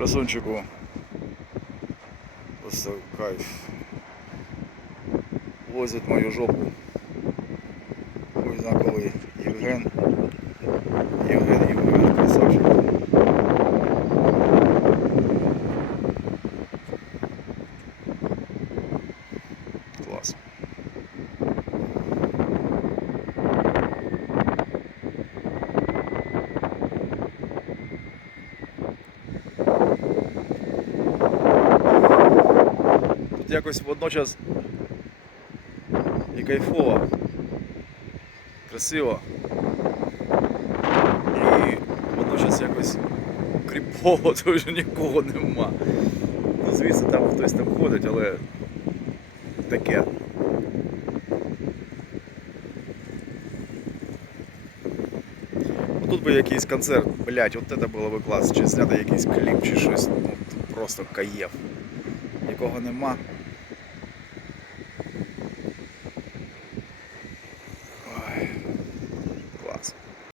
Красунчику. Просто кайф. Возить мою жопу. Ой, знаковий Евген. Євген, красавчик. Клас. Якось водночас і кайфово, красиво. І водночас якось кріпово, тому що нікого нема. Ну, звісно, там хтось там ходить, але таке. Ну, Тут би якийсь концерт, блять, от це було би клас, чи зняти якийсь кліп, чи щось. Ну, просто каєв. Нікого нема.